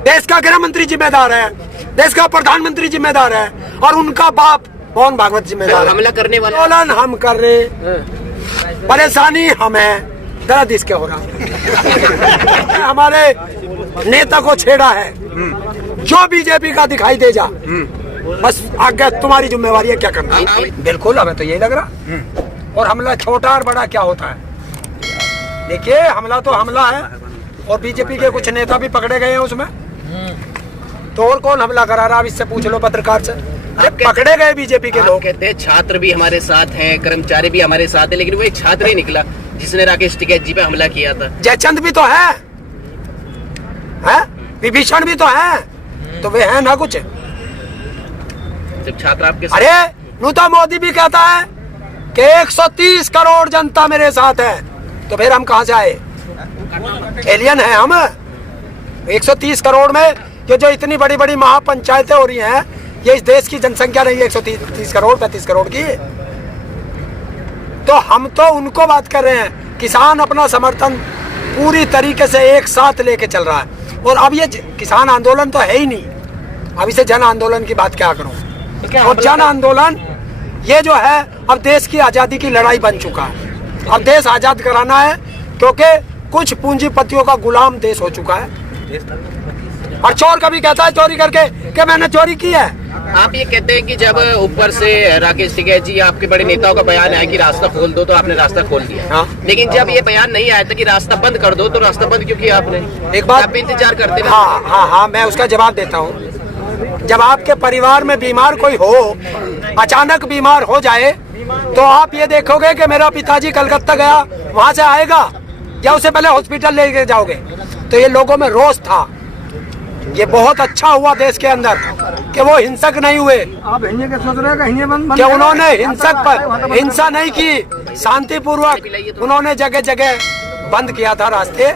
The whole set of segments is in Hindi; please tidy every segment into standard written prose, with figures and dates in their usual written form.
देश का गृह मंत्री जिम्मेदार है, देश का प्रधानमंत्री जिम्मेदार है, और उनका बाप मोहन भागवत जिम्मेदार है। हमला करने वाला आंदोलन हम कर रहे, परेशानी हमें, दर्द इसके हो रहा। हमारे नेता को छेड़ा है, जो बीजेपी का दिखाई दे जा, बस आगे तुम्हारी जिम्मेवारी है क्या करना। बिल्कुल, हमें तो यही लग रहा। और हमला छोटा और बड़ा क्या होता है, देखिए हमला तो हमला है, और बीजेपी के कुछ नेता भी पकड़े गए हैं उसमें। तो और कौन हमला करा रहा, इससे पूछ लो पत्रकार से। पकड़े गए बीजेपी के लोग। कहते हैं छात्र भी हमारे साथ हैं, कर्मचारी भी हमारे साथ है, लेकिन वो एक छात्र ही निकला जिसने राकेश टिकैत जी पे हमला किया था। जयचंद भी तो है, विभीषण भी तो है, तो वे हैं ना कुछ। जब छात्र आपके साथ... अरे नू तो मोदी भी कहता है कि 130 करोड़ जनता मेरे साथ है, तो फिर हम कहां से आए? एलियन है हम। 130 करोड़ में जो इतनी बड़ी बड़ी महापंचायतें हो रही हैं, ये इस देश की जनसंख्या नहीं है 130 करोड़ 35 करोड़ की। तो हम तो उनको बात कर रहे हैं, किसान अपना समर्थन पूरी तरीके से एक साथ लेके चल रहा है। और अब ये किसान आंदोलन तो है ही नहीं, अब इसे जन आंदोलन की बात क्या करूं। और जन आंदोलन ये जो है अब देश की आजादी की लड़ाई बन चुका है। अब देश आजाद कराना है, क्योंकि कुछ पूंजीपतियों का गुलाम देश हो चुका है। और चोर कभी कहता है चोरी करके कि मैंने चोरी की है। आप ये कहते हैं कि जब ऊपर से राकेश टिकैत जी, आपके बड़े नेताओं का बयान आया कि रास्ता खोल दो, तो आपने रास्ता खोल दिया। हाँ। लेकिन जब ये बयान नहीं आया था कि रास्ता बंद कर दो, तो रास्ता बंद क्यों किया आपने? एक बात, आप इंतजार करते रहे। हाँ, मैं उसका जवाब देता हूँ। जब आपके परिवार में बीमार कोई हो, अचानक बीमार हो जाए, तो आप ये देखोगे कि मेरा पिताजी कलकत्ता गया, वहाँ से आएगा, या उसे पहले हॉस्पिटल लेके जाओगे। तो ये लोगों में रोष था। ये बहुत अच्छा हुआ देश के अंदर कि वो हिंसक नहीं हुए, आप हिंदी के सोच रहे हैं कि उन्होंने हिंसक पर हिंसा नहीं की, शांतिपूर्वक उन्होंने जगह जगह बंद किया था रास्ते।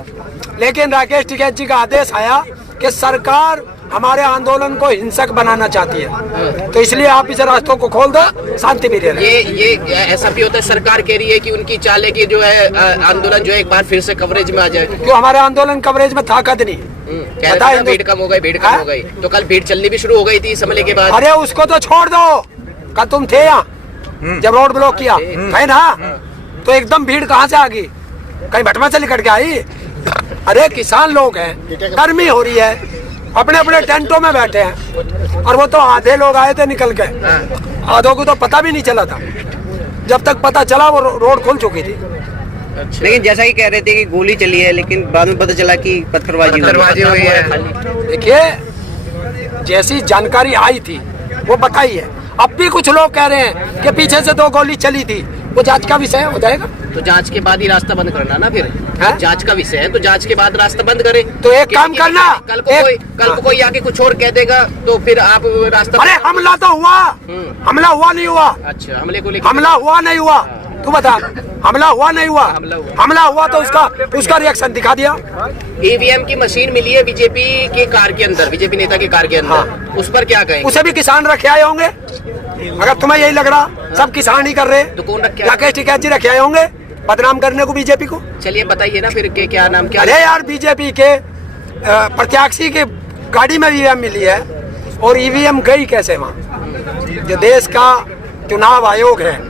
लेकिन राकेश टिकैत जी का आदेश आया कि सरकार हमारे आंदोलन को हिंसक बनाना चाहती है, तो इसलिए आप इस रास्तों को खोल दो, शांति भी रहे। ये ऐसा भी होता है, सरकार कह रही है कि उनकी चाल है कि जो है आंदोलन जो है एक बार फिर से कवरेज में आ जाए। क्यों हमारे आंदोलन कवरेज में था कद नहीं? भीड़ कम हो गई, भीड़ कम हो गई, तो कल भीड़ चलनी भी शुरू हो गई थी इस हमले के बाद। अरे उसको तो छोड़ दो, कल तुम थे यहाँ जब रोड ब्लॉक किया है ना, तो एकदम भीड़ कहाँ से आ गई? कहीं भटमा से निकट के आई? अरे किसान लोग हैं, गर्मी हो रही है, अपने अपने टेंटों में बैठे हैं, और वो तो आधे लोग आए थे निकल के, आधों को तो पता भी नहीं चला था। जब तक पता चला वो रोड खुल चुकी थी। अच्छा। लेकिन जैसा कि कह रहे थे कि गोली चली है, लेकिन बाद में पता चला कि पत्थरबाजी हुई है। देखिए, जैसी जानकारी आई थी वो बताई है। अब भी कुछ लोग कह रहे हैं कि पीछे से 2 गोली चली थी, वो जांच का विषय हो जाएगा। तो जांच के बाद ही रास्ता बंद करना ना, फिर जांच का विषय है, तो जांच के बाद रास्ता बंद करे। तो एक काम करना, कल को कोई आके कुछ और कह देगा, तो फिर आप रास्ता... अरे हमला तो हुआ, हमला हुआ नहीं हुआ? अच्छा, हमले को लेकर हमला हुआ नहीं हुआ, तू बता। हमला हुआ नहीं हुआ? हमला हुआ तो उसका रिएक्शन दिखा दिया। ईवीएम की मशीन मिली है बीजेपी के कार के अंदर, बीजेपी नेता के कार के अंदर, उस पर क्या कहेंगे? उसे भी किसान रखे आए होंगे, अगर तुम्हें यही लग रहा सब किसान ही कर रहे। तो कौन रखे? राकेश टिकैत जी रखे आए होंगे बदनाम करने को बीजेपी को। चलिए बताइए ना फिर के क्या नाम क्या? अरे यार, बीजेपी के प्रत्याशी के गाड़ी में ईवीएम मिली है, और ईवीएम गई कैसे वहाँ? जो देश का चुनाव आयोग है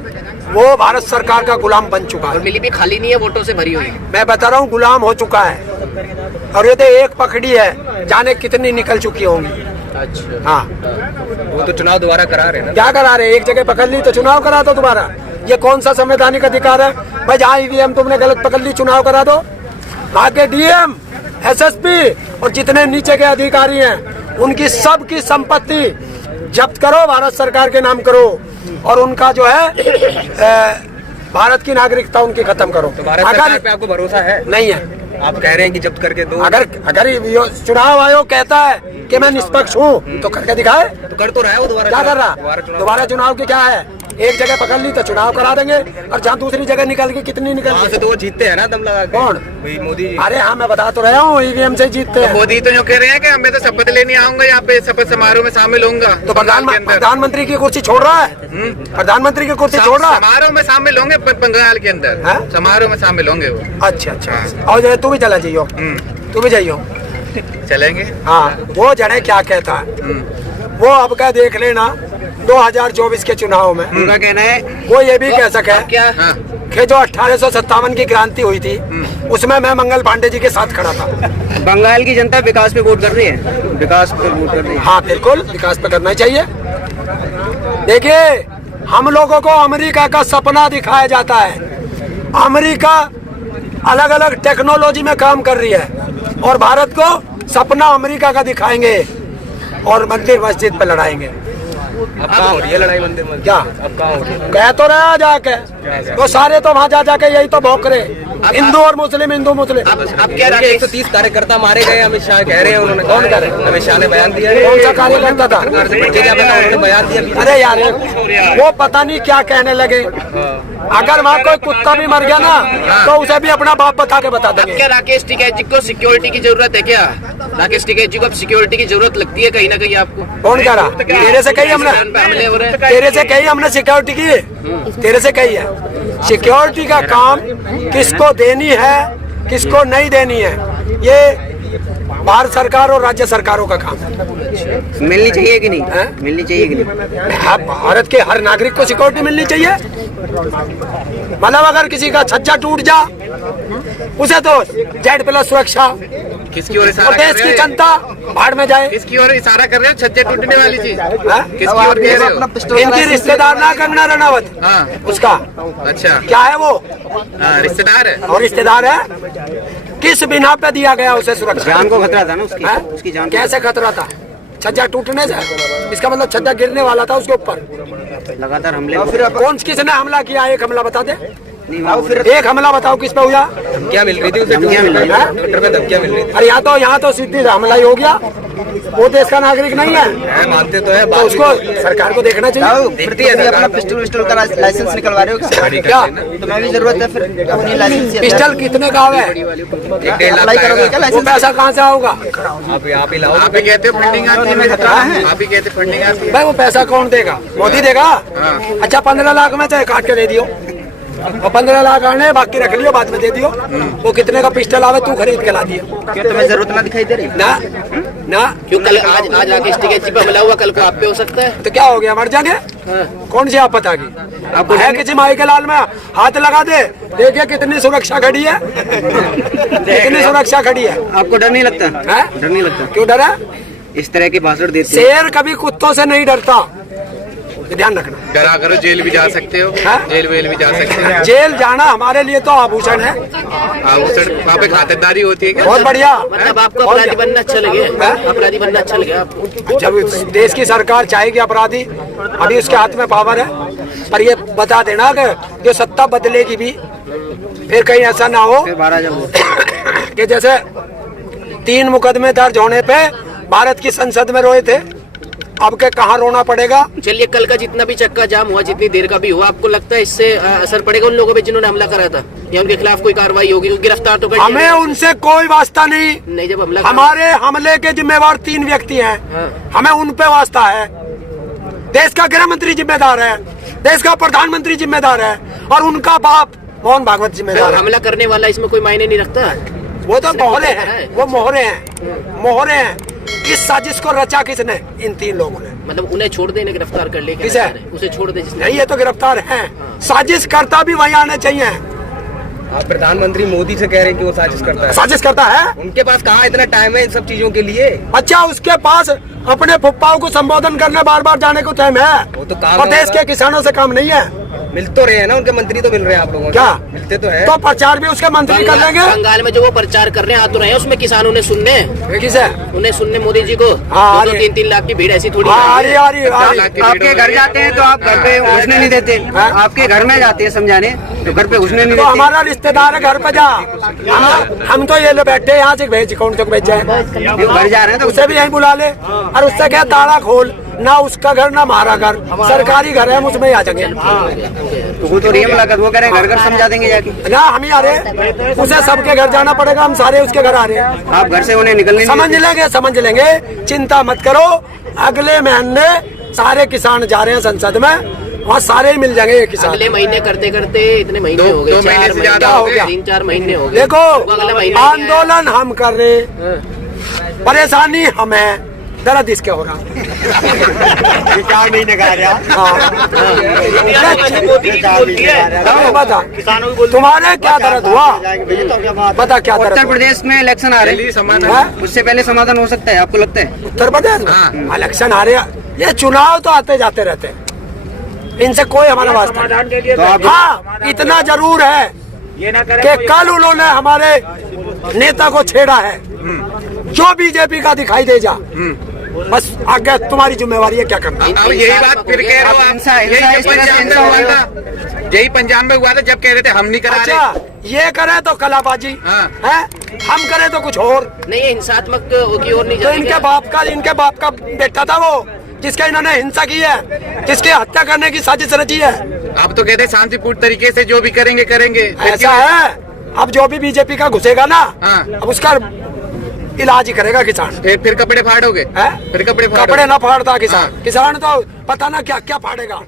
वो भारत सरकार का गुलाम बन चुका है। और मिली भी खाली नहीं है, वोटों से भरी हुई है। मैं बता रहा हूँ, गुलाम हो चुका है। और ये तो एक पकड़ी है, जाने कितनी निकल चुकी होंगी। अच्छा, हाँ, वो तो चुनाव दोबारा करा रहे हैं। क्या करा रहे? एक जगह पकड़ ली तो चुनाव करा दो दोबारा। ये कौन सा संवैधानिक अधिकार है भाई? जहाँ ईवीएम तुमने गलत पकड़ ली, चुनाव करा दो। वहाँ के डीएम, एसएसपी और जितने नीचे के अधिकारी हैं, उनकी सबकी संपत्ति जब्त करो, भारत सरकार के नाम करो, और उनका जो है भारत की नागरिकता उनकी खत्म करो। तो भारत सरकार पे आपको भरोसा है? नहीं है। आप कह रहे हैं कि जब्त करके दो। अगर चुनाव आयोग कहता है कि मैं निष्पक्ष हूँ, तो करके दिखाए। तो कर तो रहा है वो दोबारा। क्या कर रहा? दोबारा चुनाव की क्या है? एक जगह पकड़ ली तो चुनाव करा देंगे, और जहाँ दूसरी जगह निकल गई, कितनी निकल गई? तो वो जीतते हैं ना दम लगा के। कौन? मोदी जी। अरे हाँ, मैं बता तो रहा हूँ, ईवीएम से जीतते हैं। मोदी तो जो कह रहे हैं कि मैं तो शपथ लेने आऊंगा, यहाँ पे शपथ समारोह में शामिल होऊंगा। तो प्रधानमंत्री की कुर्सी छोड़ रहा है? प्रधानमंत्री की कुर्सी छोड़ रहा है? समारोह में शामिल होंगे बंगाल के अंदर, समारोह में शामिल होंगे वो। अच्छा, और तू भी चला जाइयो, तू भी जाइयो। चलेंगे। हाँ, वो जड़े क्या कहता है वो अब का देख लेना 2024 के चुनाव में। उनका कहना है वो ये भी कह सके क्या कि जो 1857 की क्रांति हुई थी उसमें मैं मंगल पांडे जी के साथ खड़ा था। बंगाल की जनता विकास पे वोट कर रही है, विकास पे वोट कर रही है। हाँ बिल्कुल, विकास पे करना चाहिए। देखिए, हम लोगों को अमेरिका का सपना दिखाया जाता है। अमेरिका अलग अलग टेक्नोलॉजी में काम कर रही है और भारत को सपना अमेरिका का दिखाएंगे और मंदिर मस्जिद पे लड़ाएंगे। अब कहाँ हो रही है लड़ाई मंदिर में? क्या अब कहाँ हो रही है? कह तो रहा जाके तो सारे तो वहाँ जा जाके यही तो भौंक रहे, हिंदू और मुस्लिम, हिंदू मुस्लिम। अब क्या 130 कार्यकर्ता मारे गए, अमित शाह कह रहे हैं। उन्होंने कौन कह रहे हैं? अमित शाह ने बयान दिया है। कौन सा कार्यकर्ता था? मुझे क्या पता, उन्होंने बयान दिया। अरे यार, वो पता नहीं क्या कहने लगे। अगर वहाँ कोई कुत्ता भी मर गया ना तो उसे भी अपना बाप बता के बता देंगे। क्या राकेश टिकैत जी को सिक्योरिटी की जरूरत है क्या? राकेश टिकैत जी को अब सिक्योरिटी की जरूरत लगती है कहीं ना कहीं आपको? कौन कह रहा? तेरे से कही हमने, हमले हो रहे हैं। तेरे से कही हमने सिक्योरिटी की, तेरे से कही है। सिक्योरिटी का काम किसको देनी है किसको नहीं देनी है, ये भारत सरकार और राज्य सरकारों का काम है। मिलनी चाहिए कि नहीं? हैं? मिलनी चाहिए कि नहीं? हाँ, भारत के हर नागरिक को सिक्योरिटी मिलनी चाहिए। मतलब अगर किसी का छज्जा टूट जा उसे तो Z+ सुरक्षा, किसकी ओर और इशारा कर देश की रहे हो? जनता भाड़ में जाए। किसकी ओर इशारा कर रहे हो? छज्जे टूटने वाली चीज हाँ? किसकी ओर कह रहे हो? इनकी रिश्तेदार ना कंगना रनावत, हाँ, उसका अच्छा, क्या है वो? हाँ, रिश्तेदार है। और रिश्तेदार है, किस बिना पे दिया गया उसे सुरक्षा? जान को खतरा था ना उसकी, हैं? उसकी जान को। कैसे खतरा था? छज्जा टूटने से? इसका मतलब छज्जा गिरने वाला था उसके ऊपर। लगातार हमले। कौन किसने हमला किया? एक हमला बता दे, नहीं, फिर एक हमला बताओ किस पे हुआ? धमकियां मिल रही थी उसे, धमकियां मिल रही थी? ट्विटर पे धमकियां मिल रही थी। अरे यहाँ तो सीधी हमला ही हो गया। वो देश का नागरिक नहीं है मानते तो है, तो उसको सरकार को देखना चाहिए। देखती है अपना पिस्टल का लाइसेंस निकलवा रहे हो क्या तुम्हें भी जरूरत है फिर अपनी लाइसेंस पिस्टल कितने का है? 1-1.5 अप्लाई लाख करोगे क्या का। वो लाइसेंस? पैसा कहाँ से आओगा? आप ही लाओ। आप ही कहते हो फंडिंग आती है, आप ही कहते हो फंडिंग आती है। भाई वो पैसा कौन देगा? मोदी देगा? अच्छा 15 लाख में चाहे काट के दे दियो, और 15 लाख आने बाकी रख लियो, बाद में दे दियो। वो कितने का पिस्टल आवे तू खरीद के ला दियो क्यों तुम्हें जरूरत ना दिखाई दे रही? ना ना। क्यों कल आज राकेश टिकैत जी पे हमला हुआ, कल को आप पे हो सकता है। तो क्या हो गया, मर जाएंगे? कौन सी आप पता की आपको है? किसी माई के लाल में हाथ लगा दे, देखिए कितनी सुरक्षा खड़ी है, कितनी सुरक्षा खड़ी है। आपको डर नहीं लगता? हैं? डर नहीं लगता? क्यों डरा? इस तरह के भाषण देते हैं। शेर कभी कुत्तों से नहीं डरता, ये ध्यान रखना। डरा करो, जेल भी जा सकते हो, हाँ? जेल वेल भी जा सकते हो। जेल जाना हमारे लिए तो आभूषण है। वहाँ पे खातिरदारी होती है क्या? बहुत बढ़िया। मतलब आपको अपराधी बनना अच्छा लगे? अपराधी बनना अच्छा लगे आपको? जब देश की सरकार चाहेगी अपराधी, अभी उसके हाथ में पावर है, पर ये बता देना कि जो सत्ता बदलेगी भी फिर कहीं ऐसा ना हो फिर 12 जब कि जैसे 3 मुकदमे दर्ज होने पे भारत की संसद में रोए थे, अब के कहाँ रोना पड़ेगा। चलिए, कल का जितना भी चक्का जाम हुआ, जितनी देर का भी हुआ, आपको लगता है इससे असर पड़ेगा उन लोगों पे जिन्होंने हमला करा था, या उनके खिलाफ कोई कार्रवाई होगी? गिरफ्तार तो कर लिया हमें उनसे कोई वास्ता नहीं। नहीं, जब हमला हमारे हमले के जिम्मेवार 3 व्यक्ति हैं, हमें उन पे वास्ता है। देश का गृह मंत्री जिम्मेदार है, देश का प्रधानमंत्री जिम्मेदार है, और उनका बाप मोहन भागवत जिम्मेदार है। हमला करने वाला इसमें कोई मायने नहीं रखता। वो तो मोहरे हैं, वो मोहरे हैं, मोहरे हैं। इस साजिश को रचा किसने? इन 3 लोगों ने। मतलब उन्हें छोड़ दे, गिरफ्तार कर ले, किसे? उसे छोड़ दे जिसने। नहीं, ये तो गिरफ्तार हैं। साजिश करता भी वहीं आने चाहिए। आप प्रधानमंत्री मोदी से कह रहे हैं कि वो साजिश करता है। साजिश करता है? उनके पास कहाँ इतना टाइम है इन सब चीजों के लिए? अच्छा, उसके पास अपने फुप्पाओं को संबोधन करने बार बार जाने को टाइम है, वो तो काम और देश होगा। के किसानों से काम नहीं है। मिल तो रहे हैं ना, उनके मंत्री तो मिल रहे हैं आप लोगों को। क्या मिलते तो है। तो प्रचार भी उसके मंत्री कर लेंगे। बंगाल में जो वो प्रचार कर रहे हैं, आ तो रहे हैं उसमें किसानों ने सुनने, किसे? उन्हें सुनने मोदी जी को। हाँ, 2-3 लाख की भीड़ ऐसी थोड़ी हाँ, अरे अरे आपके घर जाते हैं तो आप घर पे घुसने नहीं देते। आपके घर में जाते हैं समझाने तो घर पे घुसने नहीं तो देते। हमारा रिश्तेदार है, घर पे जा। हम तो ये लो बैठे यहाँ से भेज, कौन से भेजे हैं? घर जा रहे हैं तो उसे भी यहीं बुला ले, और उससे क्या ताला खोल, ना उसका घर ना हमारा घर, सरकारी घर है, हम उसमें ही आ जाएंगे। तो वो तो रही मुलाकात, वो कह रहे हैं घर घर समझा देंगे जाके। ना हम ही आ रहे हैं, उसे सबके घर जाना पड़ेगा, हम सारे उसके घर आ रहे हैं। आप घर से उन्हें निकलने नहीं समझ लेंगे, समझ लेंगे, चिंता मत करो। अगले महीने सारे किसान जा रहे हैं संसद में, वहाँ सारे ही मिल जाएंगे किसान। अगले महीने करते करते इतने महीने हो गए, 2 महीने से ज्यादा हो गया। 3-4 महीने हो गए। देखो, अगला महीना आंदोलन हम कर रहे, परेशानी हमें, दर्द इसके हो रहा। 4 महीने का आ रहा। बता तुम्हारे क्या दर्द हुआ, बता क्या दर्द उत्तर हुआ? प्रदेश में इलेक्शन आ रहे हैं, हाँ? उससे पहले समाधान हो सकता है, आपको लगता है? उत्तर प्रदेश में इलेक्शन आ रहे हैं, ये चुनाव तो आते जाते रहते हैं, इनसे कोई हमारा वास्ता नहीं। हाँ, इतना जरूर है कि कल उन्होंने हमारे नेता को छेड़ा है, जो बीजेपी का दिखाई दे जा, बस आगे तुम्हारी जिम्मेवारी है क्या करना। अब यही बात फिर कह रहे हो आप, यही पंजाब में हुआ था जब कह रहे थे हम नहीं करा रहे। अच्छा, ये करे तो कलाबाजी है, हम करे तो कुछ और। नहीं, हिंसात्मक की ओर नहीं तो जाएंगे। इनके बाप का बेटा था वो, जिसके इन्होंने हिंसा की है, जिसकी हत्या करने की साजिश रची है। अब तो कहते शांतिपूर्ण तरीके से जो भी करेंगे करेंगे। ऐसा है, अब जो भी बीजेपी का घुसेगा ना, अब उसका इलाज ही करेगा किसान। फिर कपड़े फाड़ोगे? फिर कपड़े ना फाड़ता किसान, किसान तो पता ना क्या क्या फाड़ेगा।